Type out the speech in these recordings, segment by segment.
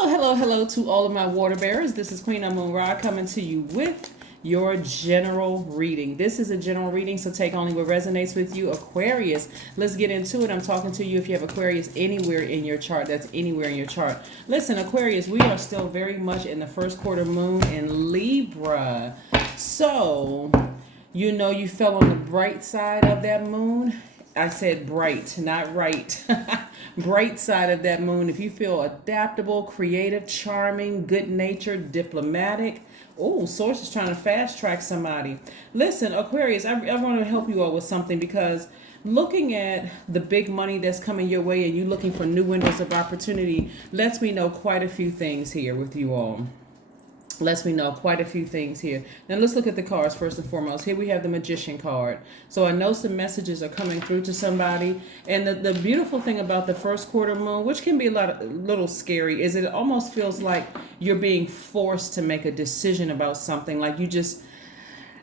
Hello to all of my water bearers. This is Queen Amun Ra coming to you with your general reading. This is a general reading, so take only what resonates with you. Aquarius, let's get into it. I'm talking to you if you have Aquarius anywhere in your chart. That's anywhere in your chart. Listen, Aquarius, we are still very much in the first quarter moon in Libra. So, you fell on the bright side of that moon. I said bright, not right. Bright side of that moon. If you feel adaptable, creative, charming, good natured, diplomatic. Oh, Source is trying to fast track somebody. Listen, Aquarius, I want to help you all with something because looking at the big money that's coming your way and you looking for new windows of opportunity lets me know quite a few things here with you all. Lets me know quite a few things here. Now let's look at the cards first and foremost. Here we have the Magician card. So I know some messages are coming through to somebody. And the beautiful thing about the first quarter moon, which can be a little scary, is it almost feels like you're being forced to make a decision about something. Like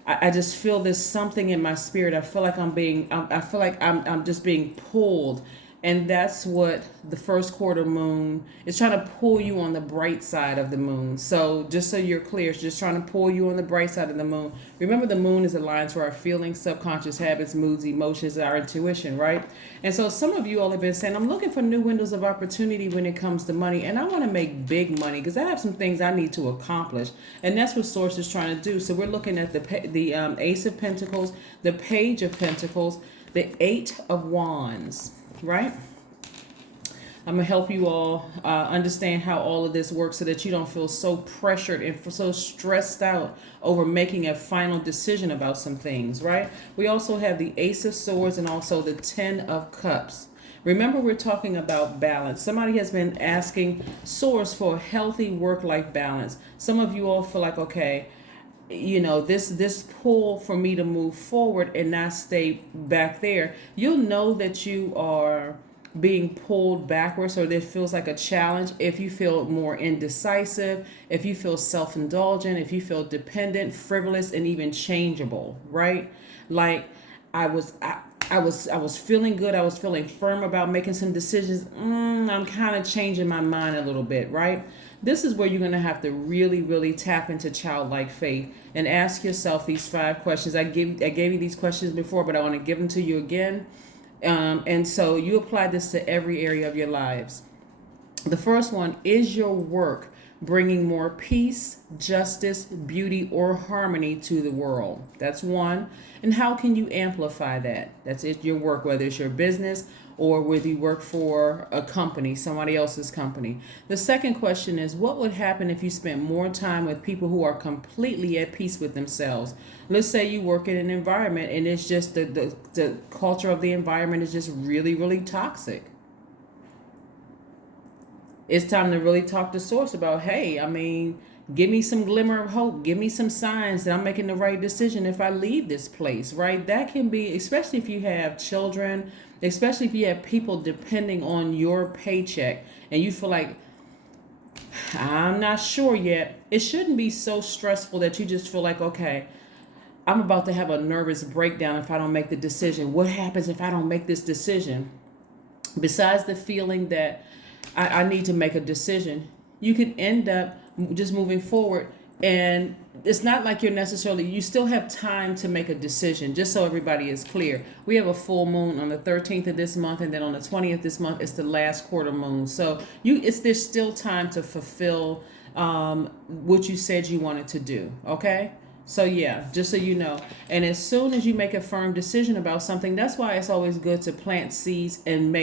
I just feel there's something in my spirit. I feel like I'm just being pulled. And that's what the first quarter moon is trying to pull you on the bright side of the moon. So just so you're clear, it's just trying to pull you on the bright side of the moon. Remember, the moon is aligned to our feelings, subconscious habits, moods, emotions, our intuition, right? And so some of you all have been saying, I'm looking for new windows of opportunity when it comes to money. And I want to make big money because I have some things I need to accomplish. And that's what Source is trying to do. So we're looking at the Ace of Pentacles, the Page of Pentacles, the Eight of Wands. Right? I'm going to help you all understand how all of this works so that you don't feel so pressured and so stressed out over making a final decision about some things, right? We also have the Ace of Swords and also the Ten of Cups. Remember, we're talking about balance. Somebody has been asking Source for a healthy work-life balance. Some of you all feel like, okay, this pull for me to move forward and not stay back there. You'll know that you are being pulled backwards, or that feels like a challenge if you feel more indecisive, if you feel self-indulgent, if you feel dependent, frivolous, and even changeable, right? Like I was feeling good. I was feeling firm about making some decisions. I'm kind of changing my mind a little bit, right? This is where you're going to have to really, really tap into childlike faith and ask yourself these 5 questions. I gave you these questions before, but I want to give them to you again. And so you apply this to every area of your lives. The first one is your work bringing more peace, justice, beauty, or harmony to the world. That's one. And how can you amplify that? That's it, your work, whether it's your business or whether you work for a company, somebody else's company. The second question is, what would happen if you spent more time with people who are completely at peace with themselves? Let's say you work in an environment and it's just the culture of the environment is just really, really toxic. It's time to really talk to Source about, hey, give me some glimmer of hope. Give me some signs that I'm making the right decision if I leave this place, right? That can be, especially if you have children, especially if you have people depending on your paycheck and you feel like, I'm not sure yet. It shouldn't be so stressful that you just feel like, okay, I'm about to have a nervous breakdown if I don't make the decision. What happens if I don't make this decision? Besides the feeling that I need to make a decision, you could end up just moving forward. And it's not like you still have time to make a decision, just so everybody is clear. We have a full moon on the 13th of this month, and then on the 20th this month, it's the last quarter moon. So there's still time to fulfill what you said you wanted to do, okay? So yeah, just so you know. And as soon as you make a firm decision about something, that's why it's always good to plant seeds and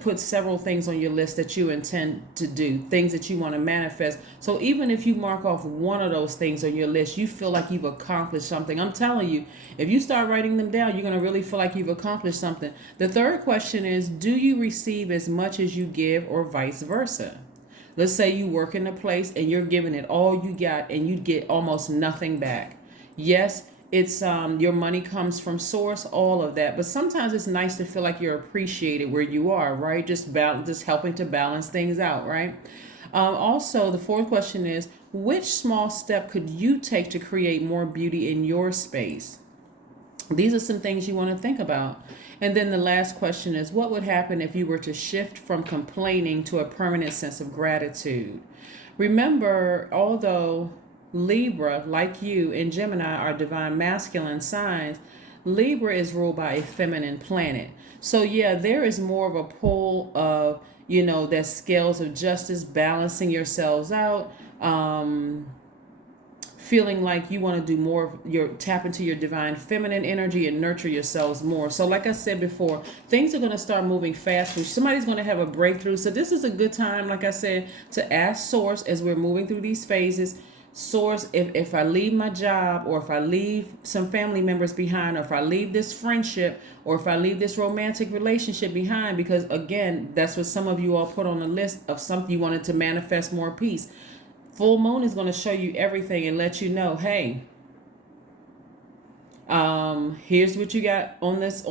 put several things on your list that you intend to do, things that you want to manifest. So even if you mark off one of those things on your list, you feel like you've accomplished something. I'm telling you, if you start writing them down, you're going to really feel like you've accomplished something. The third question is, do you receive as much as you give, or vice versa? Let's say you work in a place and you're giving it all you got and you get almost nothing back. Yes, it's your money comes from Source, all of that. But sometimes it's nice to feel like you're appreciated where you are, right? Just helping to balance things out, right? Also, the fourth question is, which small step could you take to create more beauty in your space? These are some things you want to think about. And then the last question is, what would happen if you were to shift from complaining to a permanent sense of gratitude? Remember, although Libra, like you, and Gemini are divine masculine signs, Libra is ruled by a feminine planet. So yeah, there is more of a pull of, that scales of justice, balancing yourselves out, feeling like you want to do more of your tap into your divine feminine energy and nurture yourselves more. So like I said before, things are going to start moving fast. Somebody's going to have a breakthrough. So this is a good time, like I said, to ask Source as we're moving through these phases. Source, if I leave my job, or if I leave some family members behind, or if I leave this friendship, or if I leave this romantic relationship behind, because again, that's what some of you all put on the list of something you wanted to manifest more peace. Full moon is going to show you everything and let you know, hey, here's what you got on this,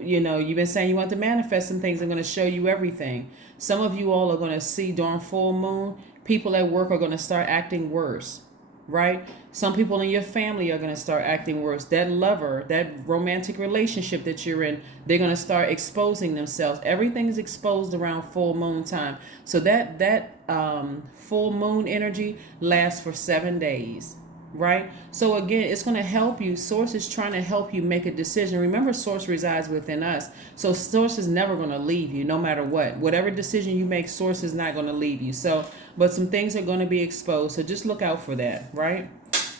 you've been saying you want to manifest some things. I'm going to show you everything. Some of you all are going to see during full moon, people at work are going to start acting worse, right? Some people in your family are going to start acting worse. That lover, that romantic relationship that you're in, they're going to start exposing themselves. Everything is exposed around full moon time. So that full moon energy lasts for 7 days, right? So again, it's going to help you. Source is trying to help you make a decision. Remember, Source resides within us. So Source is never going to leave you, no matter what. Whatever decision you make, Source is not going to leave you. So, but some things are going to be exposed. So just look out for that, right?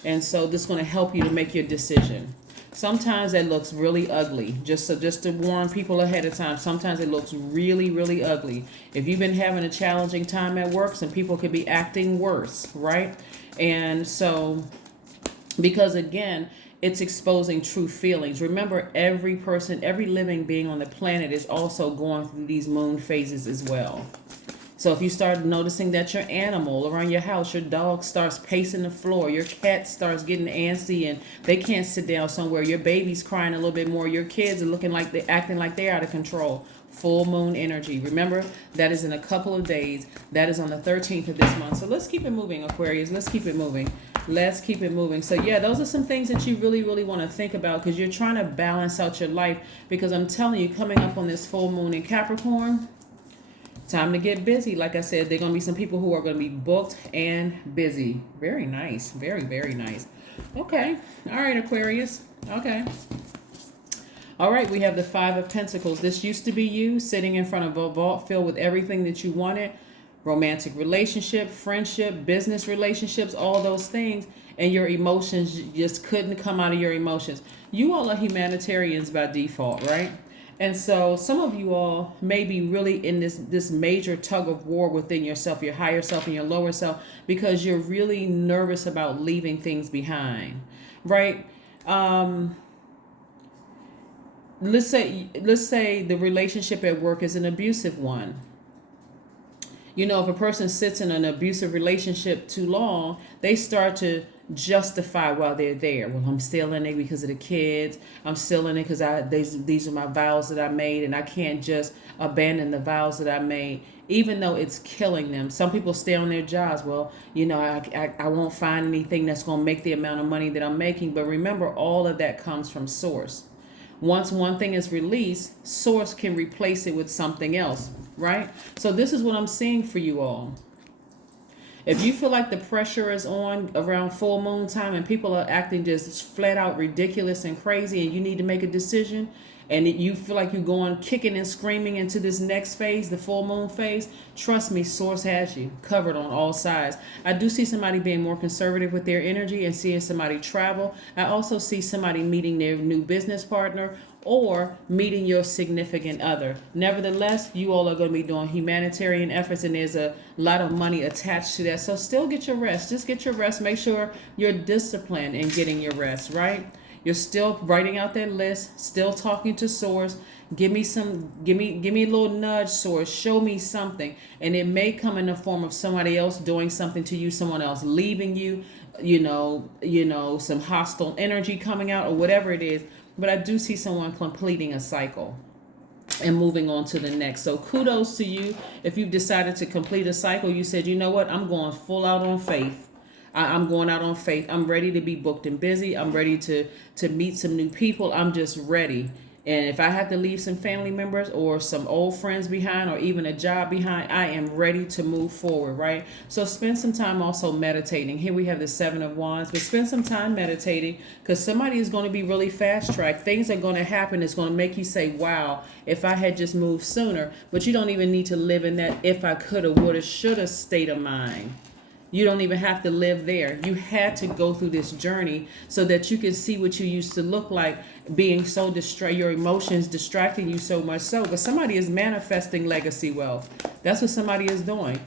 And so this is going to help you to make your decision. Sometimes that looks really ugly. Just to warn people ahead of time, sometimes it looks really, really ugly. If you've been having a challenging time at work, some people could be acting worse, right? And so, because again, it's exposing true feelings. Remember, every person, every living being on the planet is also going through these moon phases as well. So if you start noticing that your animal around your house, your dog starts pacing the floor, your cat starts getting antsy and they can't sit down somewhere, your baby's crying a little bit more, your kids are looking like they're acting like they're out of control. Full moon energy. Remember, that is in a couple of days. That is on the 13th of this month. So let's keep it moving, Aquarius. Let's keep it moving. Let's keep it moving. So yeah, those are some things that you really, really want to think about, because you're trying to balance out your life. Because I'm telling you, coming up on this full moon in Capricorn, time to get busy. Like I said, there are going to be some people who are going to be booked and busy. Very nice. Very, very nice. Okay. All right, Aquarius. Okay. All right, we have the Five of Pentacles. This used to be you sitting in front of a vault filled with everything that you wanted. Romantic relationship, friendship, business relationships, all those things. And your emotions just couldn't come out of your emotions. You all are humanitarians by default, right? And so some of you all may be really in this major tug of war within yourself, your higher self and your lower self, because you're really nervous about leaving things behind, right? Let's say the relationship at work is an abusive one. If a person sits in an abusive relationship too long, they start to justify while they're there. Well, I'm still in it because of the kids. I'm still in it because these are my vows that I made, and I can't just abandon the vows that I made, even though it's killing them. Some people stay on their jobs. Well, I won't find anything that's going to make the amount of money that I'm making. But remember, all of that comes from Source. Once one thing is released, Source can replace it with something else, right? So this is what I'm seeing for you all. If you feel like the pressure is on around full moon time and people are acting just flat out ridiculous and crazy, and you need to make a decision, and you feel like you're going kicking and screaming into this next phase, the full moon phase, trust me, Source has you covered on all sides. I do see somebody being more conservative with their energy and seeing somebody travel. I also see somebody meeting their new business partner or meeting your significant other. Nevertheless, you all are going to be doing humanitarian efforts, and there's a lot of money attached to that. So still get your rest. Just get your rest. Make sure you're disciplined in getting your rest, right? You're still writing out that list, still talking to Source. Give me a little nudge, Source. Show me something. And it may come in the form of somebody else doing something to you, someone else leaving you, some hostile energy coming out or whatever it is. But I do see someone completing a cycle and moving on to the next. So kudos to you. If you've decided to complete a cycle, you said, you know what, I'm going full out on faith. I'm going out on faith. I'm ready to be booked and busy. I'm ready to meet some new people. I'm just ready. And if I have to leave some family members or some old friends behind or even a job behind, I am ready to move forward, right? So spend some time also meditating. Here we have the Seven of Wands, but spend some time meditating, because somebody is going to be really fast tracked. Things are going to happen. It's going to make you say, wow, if I had just moved sooner. But you don't even need to live in that if I coulda, woulda, shoulda state of mind. You don't even have to live there. You had to go through this journey so that you can see what you used to look like, being so your emotions distracting you so much so. But somebody is manifesting legacy wealth. That's what somebody is doing.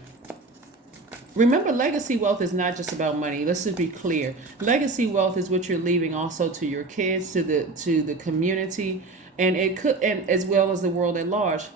Remember, legacy wealth is not just about money. Let's just be clear. Legacy wealth is what you're leaving also to your kids, to the community, and it could, and as well as the world at large.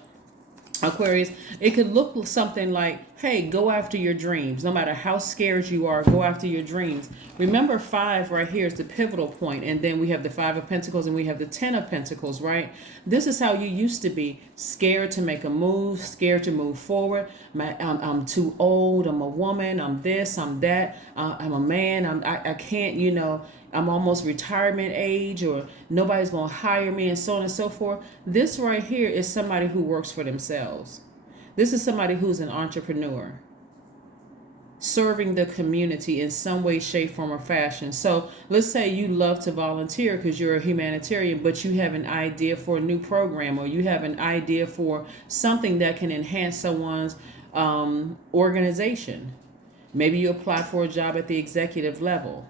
Aquarius, it could look something like, hey, go after your dreams. No matter how scared you are, go after your dreams. Remember, 5 right here is the pivotal point. And then we have the 5 of Pentacles and we have the 10 of Pentacles, right? This is how you used to be. Scared to make a move, scared to move forward. I'm too old. I'm a woman. I'm this, I'm that. I'm a man. I can't, I'm almost retirement age, or nobody's going to hire me, and so on and so forth. This right here is somebody who works for themselves. This is somebody who's an entrepreneur, serving the community in some way, shape, form, or fashion. So let's say you love to volunteer because you're a humanitarian, but you have an idea for a new program, or you have an idea for something that can enhance someone's organization. Maybe you apply for a job at the executive level.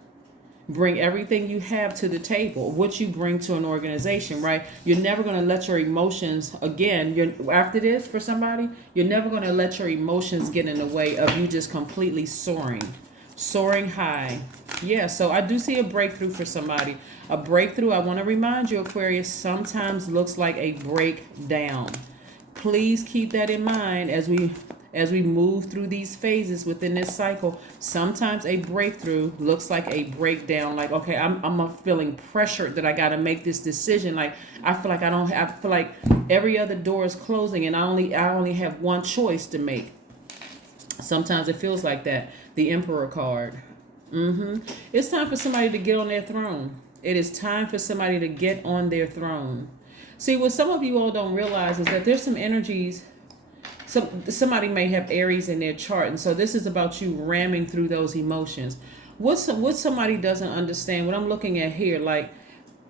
Bring everything you have to the table, what you bring to an organization, right? You're never going to let your emotions, again, after this for somebody, you're never going to let your emotions get in the way of you just completely soaring high. Yeah, so I do see a breakthrough for somebody. A breakthrough, I want to remind you, Aquarius, sometimes looks like a breakdown. Please keep that in mind as we move through these phases within this cycle. Sometimes a breakthrough looks like a breakdown. Like, okay, I'm feeling pressured that I got to make this decision. Like, I feel like I feel like every other door is closing and I only have one choice to make. Sometimes it feels like that. The Emperor card. It's time for somebody to get on their throne. It is time for somebody to get on their throne. See, what some of you all don't realize is that there's some energies. Somebody may have Aries in their chart, and so this is about you ramming through those emotions. What somebody doesn't understand, what I'm looking at here, like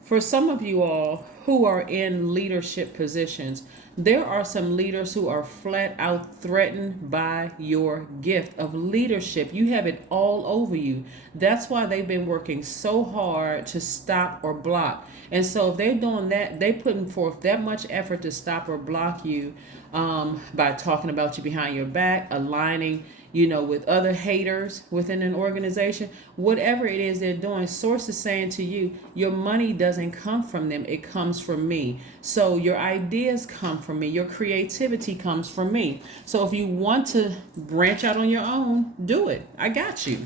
for some of you all who are in leadership positions, there are some leaders who are flat out threatened by your gift of leadership. You have it all over you. That's why they've been working so hard to stop or block. And so if they're doing that, they're putting forth that much effort to stop or block you by talking about you behind your back, aligning, with other haters within an organization. Whatever it is they're doing, source is saying to you, your money doesn't come from them, it comes from me. So your ideas come from me, your creativity comes from me. So if you want to branch out on your own, do it. I got you.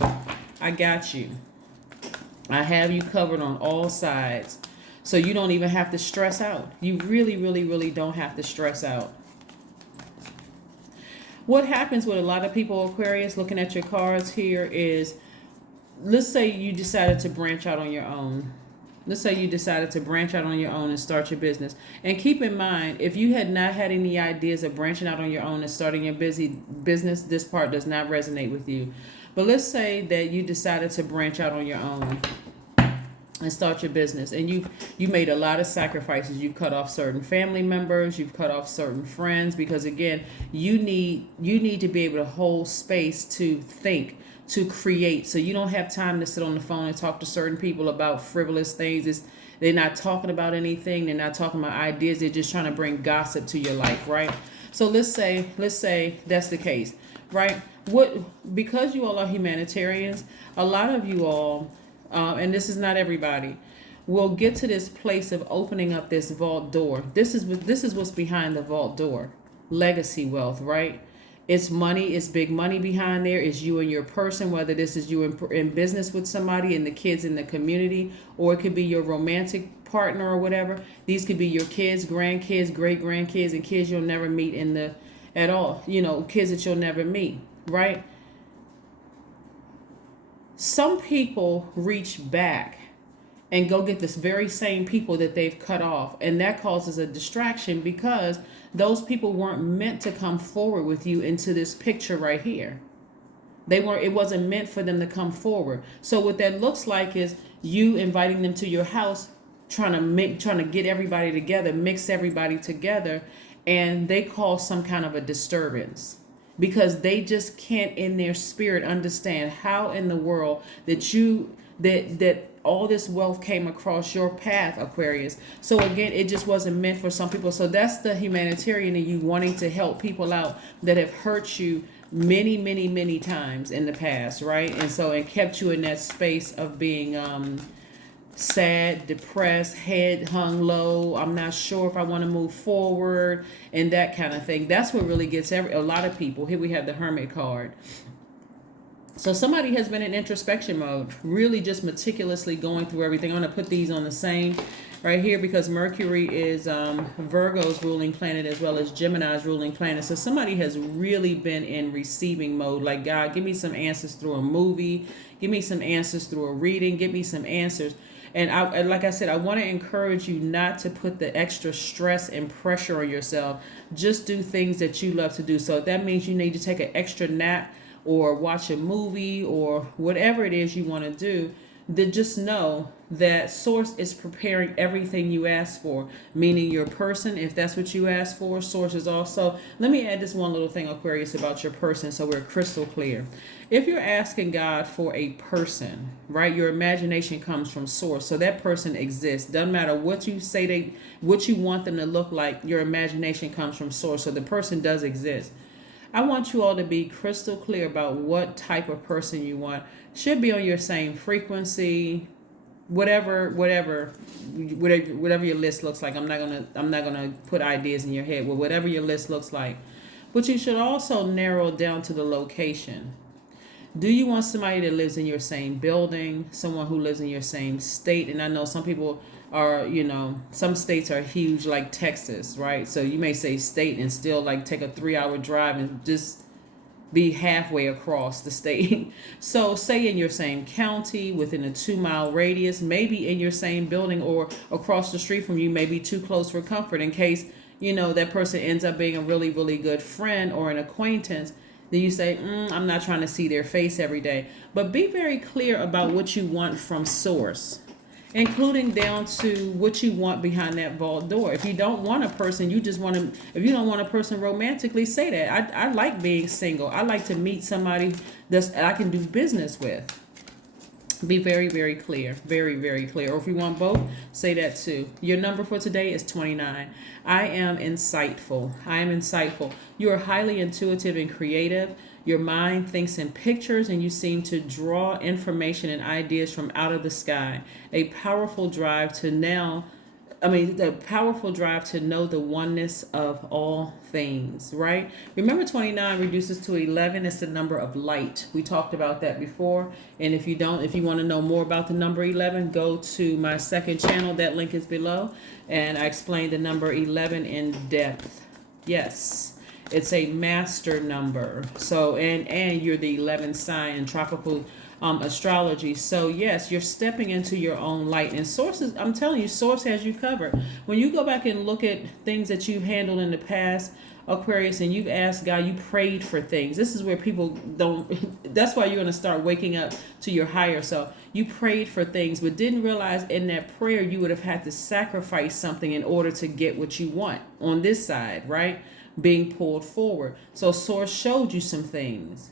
I have you covered on all sides. So you don't even have to stress out. You really, really, really don't have to stress out. What happens with a lot of people, Aquarius, looking at your cards here is, let's say you decided to branch out on your own. Let's say you decided to branch out on your own and start your business. And keep in mind, if you had not had any ideas of branching out on your own and starting your business, this part does not resonate with you. But let's say that you decided to branch out on your own and start your business, and you made a lot of sacrifices. You've cut off certain family members, you've cut off certain friends, because again, you need to be able to hold space to think, to create. So you don't have time to sit on the phone and talk to certain people about frivolous things. They're not talking about anything, they're not talking about ideas, they're just trying to bring gossip to your life, right? So let's say that's the case, right? Because you all are humanitarians, a lot of you all, and this is not everybody, will get to this place of opening up this vault door. This is what's behind the vault door. Legacy wealth, right? It's money, it's big money behind there. It's you and your person, whether this is you in business with somebody and the kids in the community, or it could be your romantic partner or whatever. These could be your kids, grandkids, great grandkids, and kids you'll never meet at all. Kids that you'll never meet, right? Some people reach back and go get this very same people that they've cut off. And that causes a distraction because those people weren't meant to come forward with you into this picture right here. It wasn't meant for them to come forward. So what that looks like is you inviting them to your house, trying to get everybody together, mix everybody together, and they cause some kind of a disturbance because they just can't in their spirit understand how in the world that all this wealth came across your path, Aquarius. So again, it just wasn't meant for some people. So that's the humanitarian in you wanting to help people out that have hurt you many, many, many times in the past, right? And so it kept you in that space of being sad, depressed, head hung low. I'm not sure if I want to move forward and that kind of thing. That's what really gets a lot of people. Here we have the Hermit card. So somebody has been in introspection mode, really just meticulously going through everything. I'm going to put these on the same right here because Mercury is Virgo's ruling planet as well as Gemini's ruling planet. So somebody has really been in receiving mode. Like, God, give me some answers through a movie. Give me some answers through a reading. Give me some answers. And like I said, I want to encourage you not to put the extra stress and pressure on yourself. Just do things that you love to do. So if that means you need to take an extra nap or watch a movie or whatever it is you want to do, then just know that Source is preparing everything you ask for, meaning your person, if that's what you ask for, Source is also. Let me add this one little thing, Aquarius, about your person so we're crystal clear. If you're asking God for a person, right, your imagination comes from Source. So that person exists. Doesn't matter what you say what you want them to look like, your imagination comes from Source. So the person does exist. I want you all to be crystal clear about what type of person you want. Should be on your same frequency, whatever your list looks like. I'm not gonna put ideas in your head. Well, whatever your list looks like, but you should also narrow it down to the location. Do you want somebody that lives in your same building, someone who lives in your same state? And I know some people are, some states are huge, like Texas, right? So you may say state and still like take a 3-hour drive and just be halfway across the state. So say in your same county, within a 2-mile radius, maybe in your same building or across the street from you, may be too close for comfort in case, that person ends up being a really, really good friend or an acquaintance. Then you say, I'm not trying to see their face every day. But be very clear about what you want from Source, including down to what you want behind that vault door. If you don't want a person, if you don't want a person romantically, say that. I like being single. I like to meet somebody that I can do business with. Be very, very clear. Very, very clear. Or if you want both, say that too. Your number for today is 29. I am insightful. You are highly intuitive and creative. Your mind thinks in pictures and you seem to draw information and ideas from out of the sky. A powerful drive to know the oneness of all things, right? Remember 29 reduces to 11. It's the number of light. We talked about that before. And if you want to know more about the number 11, go to my second channel. That link is below. And I explained the number 11 in depth. Yes. It's a master number. So, and you're the 11th sign in tropical astrology. So yes, you're stepping into your own light. And I'm telling you, Source has you covered. When you go back and look at things that you've handled in the past, Aquarius, and you've asked God, you prayed for things. This is where people that's why you're going to start waking up to your higher self. You prayed for things, but didn't realize in that prayer you would have had to sacrifice something in order to get what you want on this side, right? Being pulled forward. So Source showed you some things.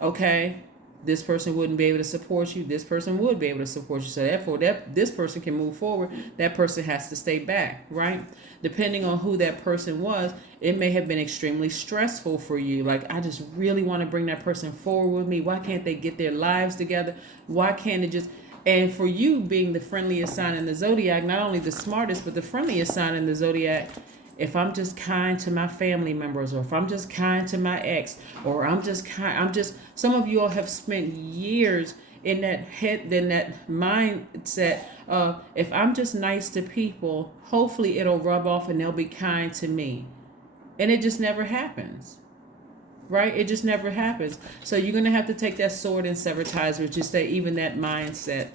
Okay? This person wouldn't be able to support you. This person would be able to support you. So therefore, this person can move forward. That person has to stay back, right? Depending on who that person was, it may have been extremely stressful for you. Like, I just really want to bring that person forward with me. Why can't they get their lives together? Why can't it just... And for you being the friendliest sign in the Zodiac, not only the smartest, but the friendliest sign in the Zodiac, if I'm just kind to my family members, or if I'm just kind to my ex, or some of you all have spent years in that mindset of, if I'm just nice to people, hopefully it'll rub off and they'll be kind to me. And it just never happens. Right? It just never happens. So you're going to have to take that sword and sever ties, which is even that mindset.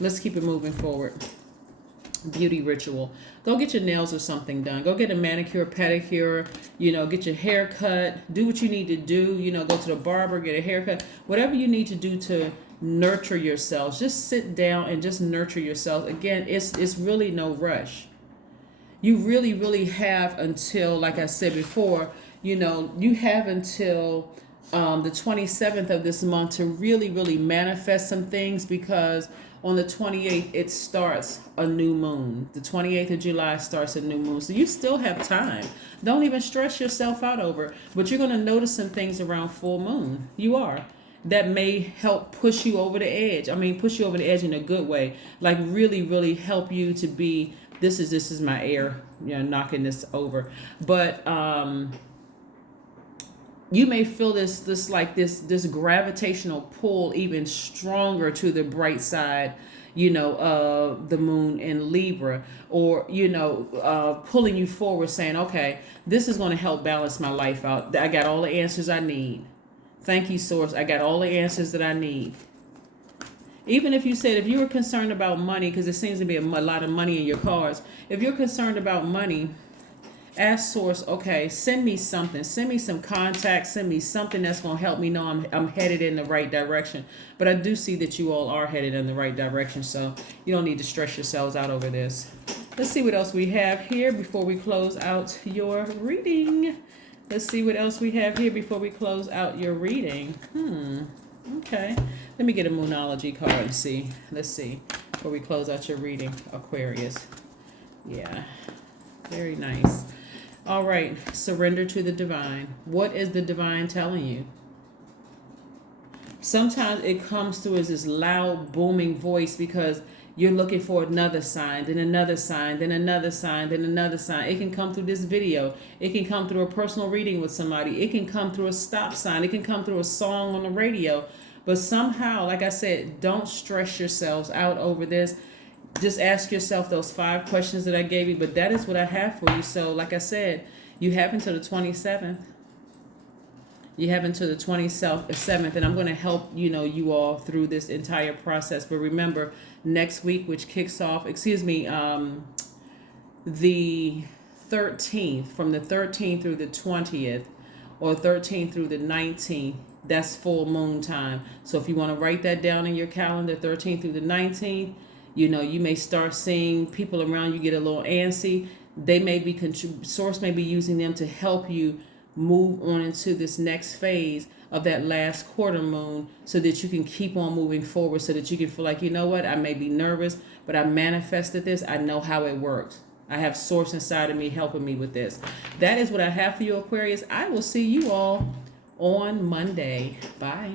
Let's keep it moving forward. Beauty ritual. Go get your nails or something done. Go get a manicure, pedicure, get your hair cut. Do what you need to do. Go to the barber, get a haircut. Whatever you need to do to nurture yourselves. Just sit down and just nurture yourself. Again, it's really no rush. You really, really have until, like I said before, you have until the 27th of this month to really, really manifest some things, because on the 28th, it starts a new moon. The 28th of July starts a new moon. So you still have time. Don't even stress yourself out over it. But you're going to notice some things around full moon. You are. That may help push you over the edge. I mean, push you over the edge in a good way. Like really, really help you to be, this is my air, knocking this over. But you may feel this gravitational pull even stronger to the bright side, of the moon in Libra, or, pulling you forward saying, okay, this is going to help balance my life out. I got all the answers I need. Thank you, Source. I got all the answers that I need. Even if you were concerned about money, because it seems to be a lot of money in your cards. If you're concerned about money, ask Source, okay, send me something. Send me some contacts. Send me something that's going to help me know I'm headed in the right direction. But I do see that you all are headed in the right direction, so you don't need to stress yourselves out over this. Let's see what else we have here before we close out your reading. Let's see what else we have here before we close out your reading. Okay. Let me get a Moonology card and see. Let's see. Before we close out your reading, Aquarius. Yeah. Very nice. All right. Surrender to the divine. What is the divine telling you? Sometimes it comes through as this loud, booming voice because you're looking for another sign, then another sign, then another sign, then another sign. It can come through this video. It can come through a personal reading with somebody. It can come through a stop sign. It can come through a song on the radio. But somehow, like I said, don't stress yourselves out over this. Just ask yourself those 5 questions that I gave you. But that is what I have for you. So, like I said, you have until the 27th. You have until the 27th, and I'm going to help, you all through this entire process. But remember, next week, which kicks off, the 13th, from the 13th through the 20th, or 13th through the 19th, that's full moon time. So if you want to write that down in your calendar, 13th through the 19th, you may start seeing people around you get a little antsy. They may be, Source may be using them to help you move on into this next phase of that last quarter moon, so that you can keep on moving forward, so that you can feel like, I may be nervous, but I manifested this. I know how it works. I have Source inside of me helping me with this. That is what I have for you, Aquarius. I will see you all on Monday. Bye.